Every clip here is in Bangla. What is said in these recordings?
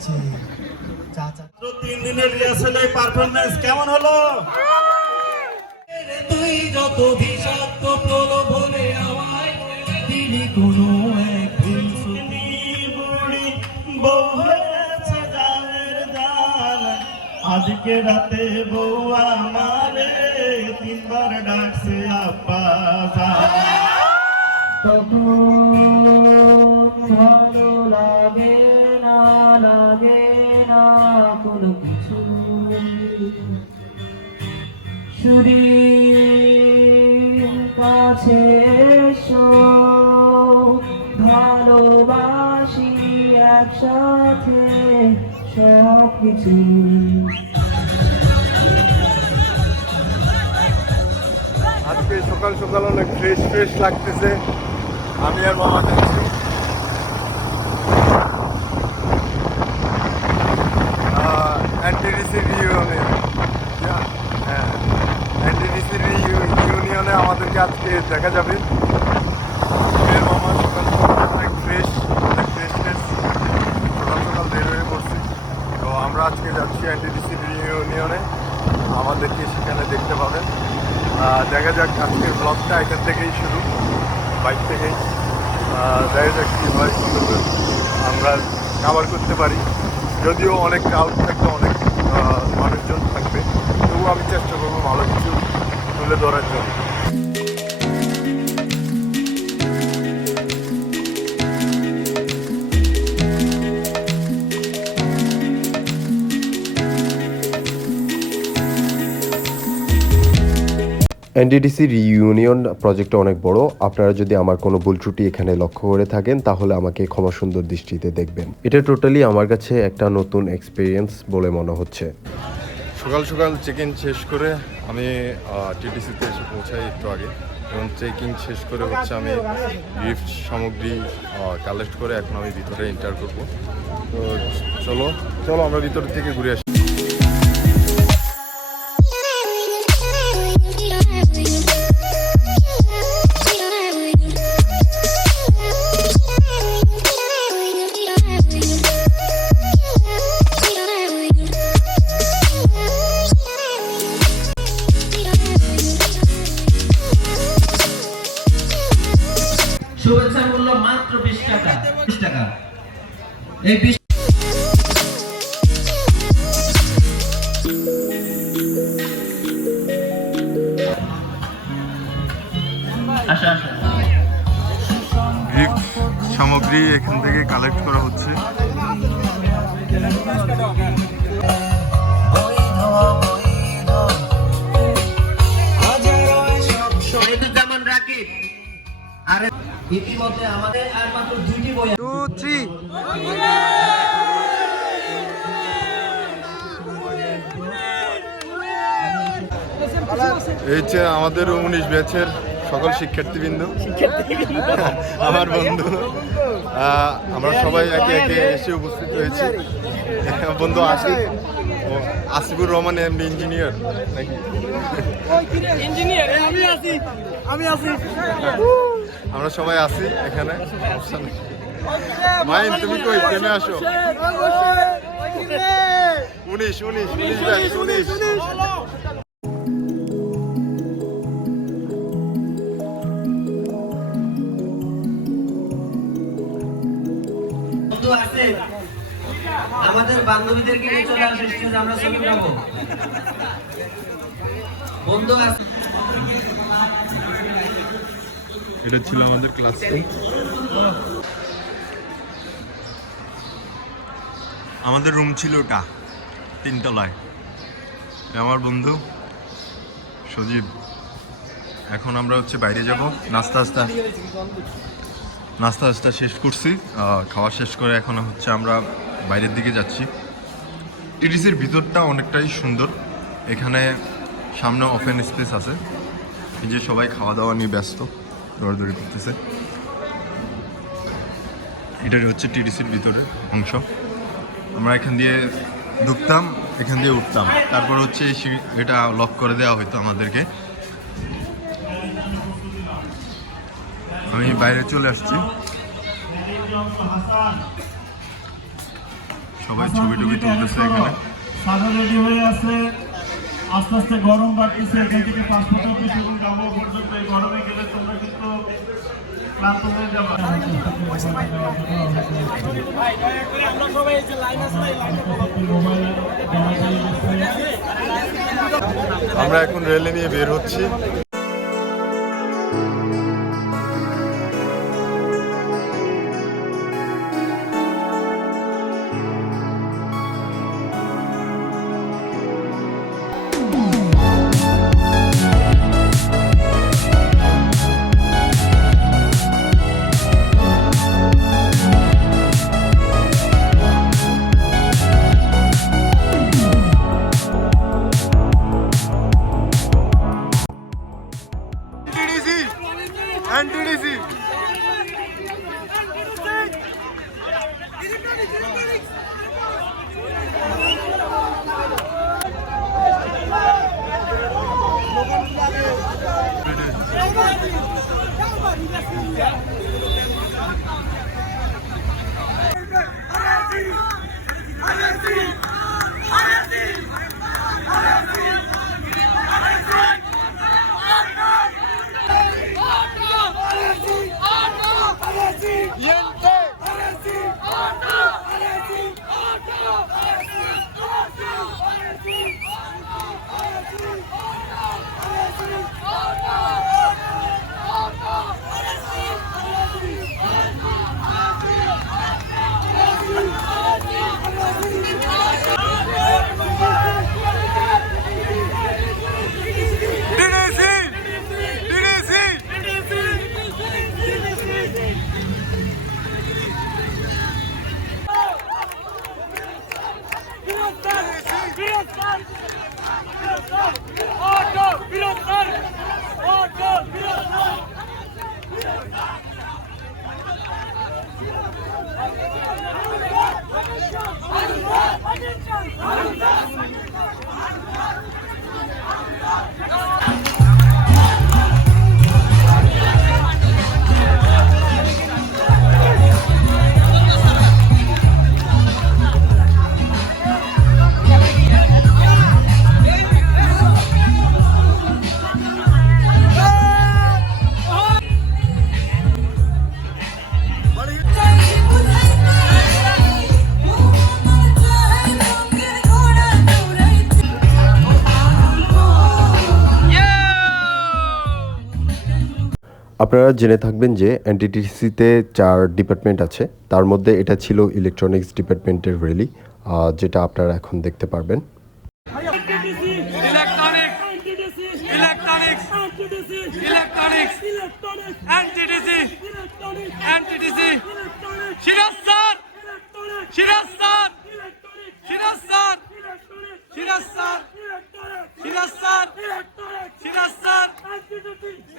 চা চাইছে তিন দিনের রিহার্সালে পারফরমেন্স কেমন হলো? তুই যত বিষাক্ত প্রলোভনে আমায় তিনি কোনো এক ভুল বুড়ি বউ হয়েছে জানের জান আজকে রাতে বউ আমারে তিনবার ডাকছে আপা তখন ভালো লাগে সুরির কাছে ভালোবাসি একসাথে সব কিছু আজকে সকাল সকাল অনেক ফ্রেশ ফ্রেশ লাগতেছে। আমি আর মামা যাচ্ছি এনটিডিসি ইউনিয়নে হ্যাঁ এনটিডিসি ইউনিয়নে আমাদেরকে আজকে দেখা যাবে। অনেক ফ্রেশ অনেক ফ্রেশনেস বের হয়ে পড়ছি। তো আমরা আজকে যাচ্ছি এনটিডিসি ইউনিয়নে আমাদেরকে সেখানে দেখতে পাবেন। দেখা যাক আজকের ব্লগটা এখান থেকেই শুরু। বাইক থেকেই। দেখা যাক কী হয় আমরা কাভার করতে পারি। যদিও অনেক ক্রাউড থাকবে, অনেক মানুষজন থাকবে। তবুও আমি চেষ্টা করব ভালো কিছু তুলে ধরার জন্য। এনডিডিসি রিইউনিয়ন প্রজেক্টটা অনেক বড়। আপনারা যদি আমার কোনো ভুল ত্রুটি এখানে লক্ষ্য করে থাকেন, তাহলে আমাকে ক্ষমা সুন্দর দৃষ্টিতে দেখবেন। এটা টোটালি আমার কাছে একটা নতুন এক্সপিরিয়েন্স বলে মনে হচ্ছে। সকাল সকাল চেক ইন শেষ করে আমি টিটিসিতে এসে পৌঁছাই একটু আগে। এবং চেকিং শেষ করে হচ্ছে আমি গিফট সামগ্রী কালেক্ট করে এখন আমি ভিতরে এন্টার করব। তো চলো চলো আমরা ভিতর থেকে ঘুরে আসি। এই ইতিমধ্যে আমাদের আর মাত্র দুইটি বই টু থ্রি এই হচ্ছে আমাদের উনিশ ব্যাচের সকল শিক্ষার্থীবৃন্দ আমার বন্ধু আমরা সবাই একে একে এসে উপস্থিত হয়েছি। বন্ধু আসিফ ও আসিফুর রহমান এমনি ইঞ্জিনিয়ার নাকি? আমরা সবাই আছি এখানে। মাইন তুমি কই? নেমে আসো? উনিশ উনিশ উনিশ উনিশ আমাদের বান্ধবীদেরকে নিয়ে চলে আসে আমরা ছবি উঠাবো বন্ধু আছে। এটা ছিল আমাদের ক্লাস আমাদের রুম ছিল ওটা, তিনতলায়। আমার বন্ধু, সজীব। এখন আমরা হচ্ছে বাইরে যাব, নাস্তা আস্তা নাস্তা আস্তা শেষ করছি খাওয়া শেষ করে এখন হচ্ছে আমরা বাইরের দিকে যাচ্ছি। টিডিসির ভিতরটা অনেকটাই সুন্দর। এখানে সামনে ওপেন স্পেস আছে। যে সবাই খাওয়া দাওয়া নিয়ে ব্যস্ত। দৌড়াদৌড়ি করতেছে। এটাই হচ্ছে টিডিসির ভিতরে অংশ। আমরা এখান দিয়ে ঢুকতাম, এখান দিয়ে উঠতাম। তারপর হচ্ছে এটা লক করে দেওয়া হতো আমাদেরকে। আমি বাইরে চলে আসছি। সবাই ছবি টবি তুলতেছে এখানে। আস্তে আস্তে গরম বাড়তেছে, এখান থেকে পাসপোর্ট অফিস এবং যাব, পর্যন্ত এই গরমে গেলে তোমরা কিন্তু আমরা এখন রেলে নিয়ে বের হচ্ছি। আপনারা জেনে থাকবেন যে এনটিটিসিতে চার ডিপার্টমেন্ট আছে। তার মধ্যে এটা ছিল ইলেকট্রনিক্স ডিপার্টমেন্টের রেলি যেটা আপনারা এখন দেখতে পারবেন।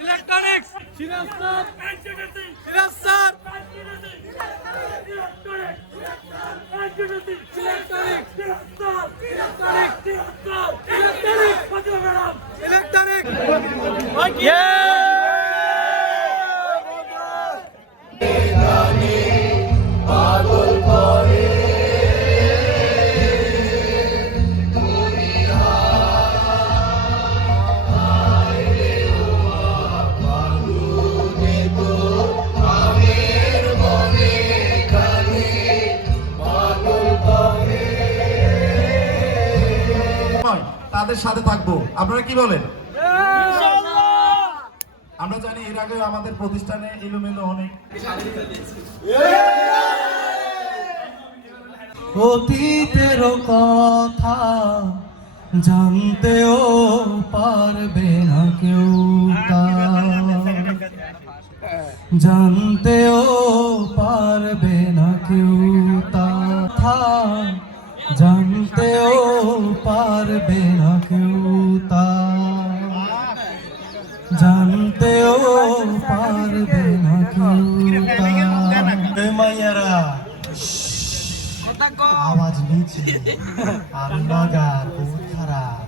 Electronics Siraj sir Siraj sir electronics নয়, আপনারা কি বলেন? আমরা জানি এর আগে আমাদের প্রতিষ্ঠানে এলোমেলো অনেক অতীতের কথা জানতেও পারবে না কেউ তা। জানতেও পারবে না কেউ আওয়াজ নিচে আর লাগার বহুত খারাপ।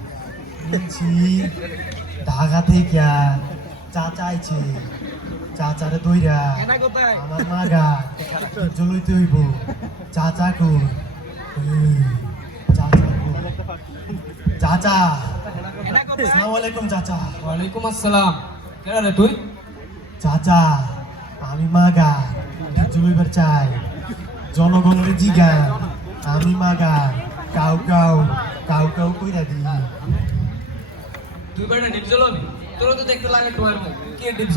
নিচি ঢাকা থেকে চাচা আইছে চাচারে দইরা আমার মাগা জলইতে হইব। চাচা এই, চাচা? চাচা আসসালামু আলাইকুম চাচা। ওয়ালাইকুম আসসালাম। কেন রে তুই? চাচা আমি মাগা জলইবার চাই। জনগণের জিগা আমি মাগা কাউ কাউ কাউ কাউ কইরা দি তুই বেটা ডিপ জ্বলো তোর তো দেখতে লাগে টুয়ের মুখ কি ডিপ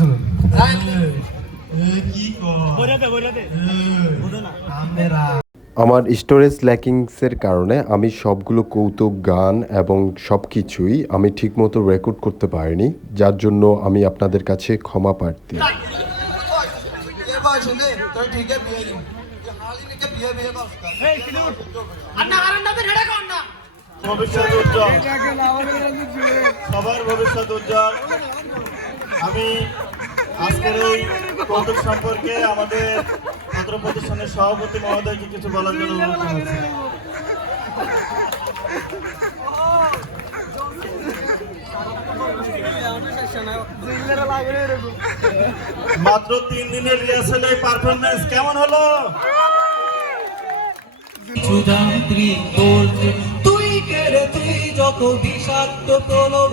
আমার স্টোরেজ ল্যাকিংসের কারণে আমি সবগুলো কৌতুক গান এবং সব কিছুই আমি ঠিকমতো রেকর্ড করতে পারিনি যার জন্য আমি আপনাদের কাছে ক্ষমা প্রার্থী ভবিষ্যৎ উজ্জ্বল। সবার ভবিষ্যৎ উজ্জ্বল। আমি আজকের এই কৌতুক সম্পর্কে আমাদের ছাত্র প্রতিষ্ঠানের সভাপতি মহোদয়কে কিছু বলার জন্য অনুরোধ। মাত্র তিন দিনের রিহার্সালে পারফরমেন্স কেমন হলো? কিছু যান্ত্রিক বলছে তুই কেড়ে তুই যত বিষাক্ত প্রলোভ?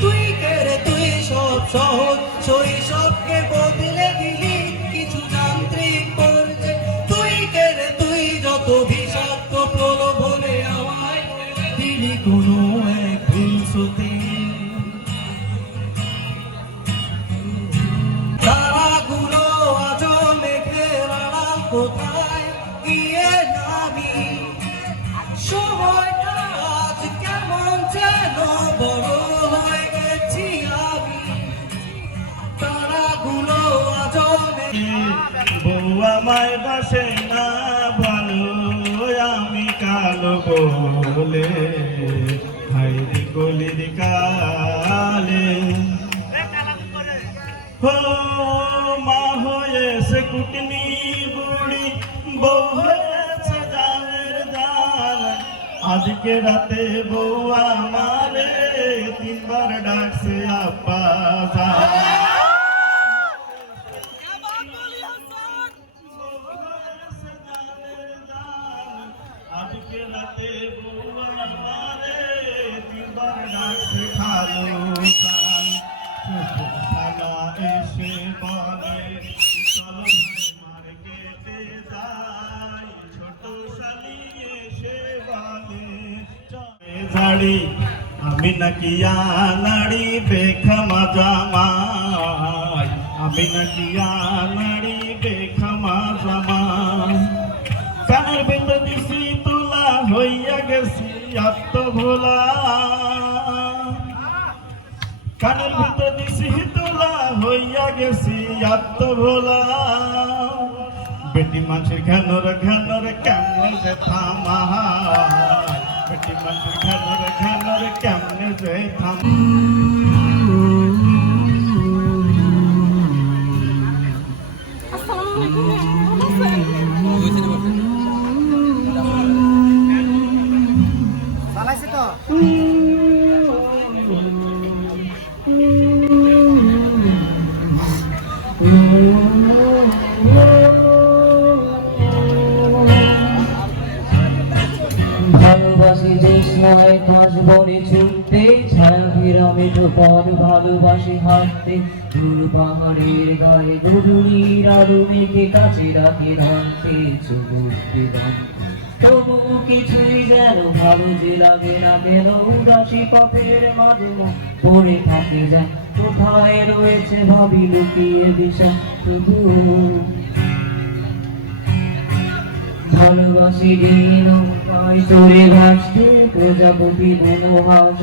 তুই কেড়ে তুই সব সহজ শৈশবকে বদলে দিলি। সময়টা আজ কেমন যেন বড় হয়ে গেছি আমি। তারাগুলো আজ বউ বাসে না ভালো, আমি কালো বলে। হাইরি গলির কালে হো মা হয়েছে কুটনি বুড়ি বউ আজকে রাতে বউ আমারে তিনবার ডাকছে আপা ঝাড়ি আমি নাকি আনাড়ি বেখামা জামাই আমি নাকি আনাড়ি বেখামা জামাই কানের ভিতর দিছি তোলা হইয়া গেছি আত্ম ভোলা কানের ভিতর দিছি তোলা হইয়া গেছি আত্ম ভোলা বেটি মানুষের ঘানর ঘানর কেমনে যে থামা বেটি মানুষের ঘানর ঘানর কেমনে যে থামা হাঁটতে দূর পাহাড়ের গায়ে গধুলির আলো মেঘে কাছে রাখে ধরতে চুবুতে তবুও কিছুই যেন ভালো যে লাগে না কেন উদাসী পথের মাঝে পড়ে থাকে যা কোথায় রয়েছে ভাবি লুকিয়ে দিশা? তবুও ভালোবাসি দিন চড়ে ভাসতে, প্রজাপতি ধনু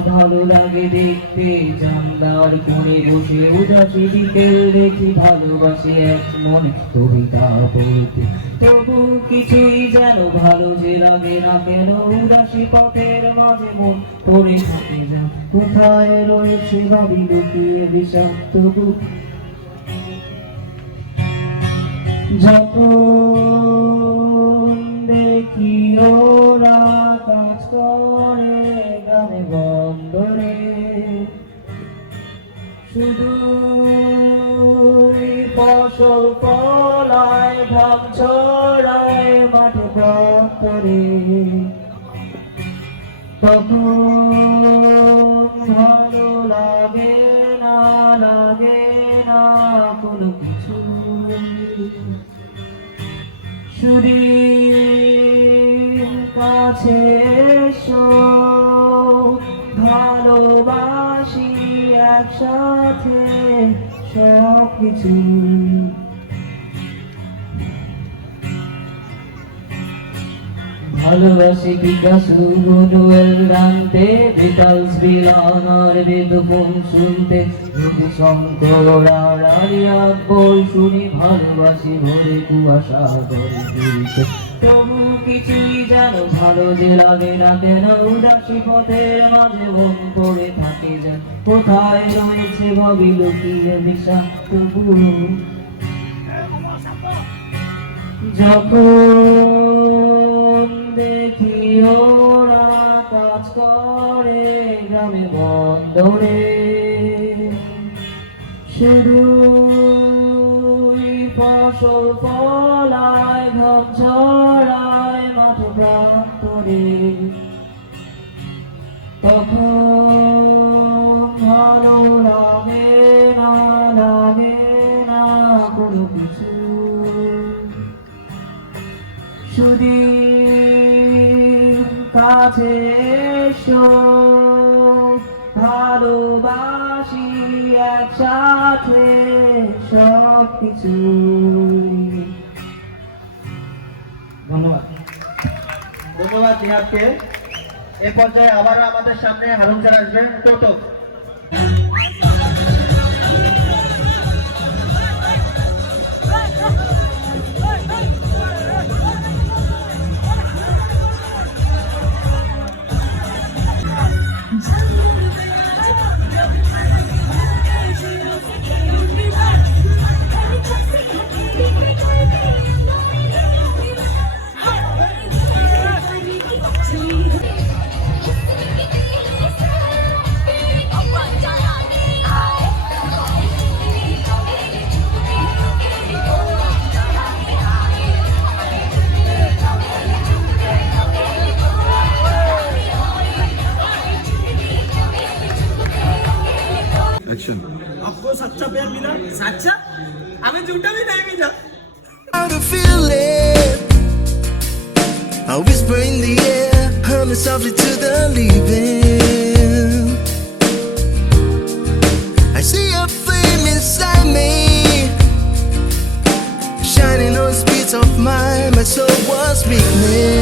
ভালো লাগে দেখতে। জানলার কোণে বসে উদাসী বিকেল দেখি, ভালোবাসি এক মনে কবিতা বলতে। তবু কিছুই যেন ভালো যে লাগে না কেন, উদাসী পথের মাঝে মন পড়ে থাকে যা কোথায় রয়েছে ভাবি লুকিয়ে বিষাদ তবু যখন দেখি ওরা কাজ করে গ্রামে বন্দরে। শুধু ফসল ফলায়, ধান ছড়ায়, মাঠে প্রান্তরে তখন ভালো লাগে না লাগে না, কোনো কিছু সুরীর ভালোবাসি একসাথে সব কিছু ভালোবাসি পিকাসু নুয়েল রানতে বিটালস শুনতে। রবি শঙ্কর শুনি, ভালোবাসি ভরে কুয়াশা করে তবু কিছুই যেন ভালো যে লাগে না কেন, উদাসী পথের মাঝে থাকে যেন কোথায় রয়েছে ভাবি লুকিয়ে যখন দেখি ওরা কাজ করে গ্রামে বন্দরে, শুধু কাছে এসো। ভালোবাসি একসাথে সব কিছু ধন্যবাদ ধন্যবাদ এ পর্যায়ে আবার আমাদের সামনে হারুন স্যার আসবেন। টোটো। speak me.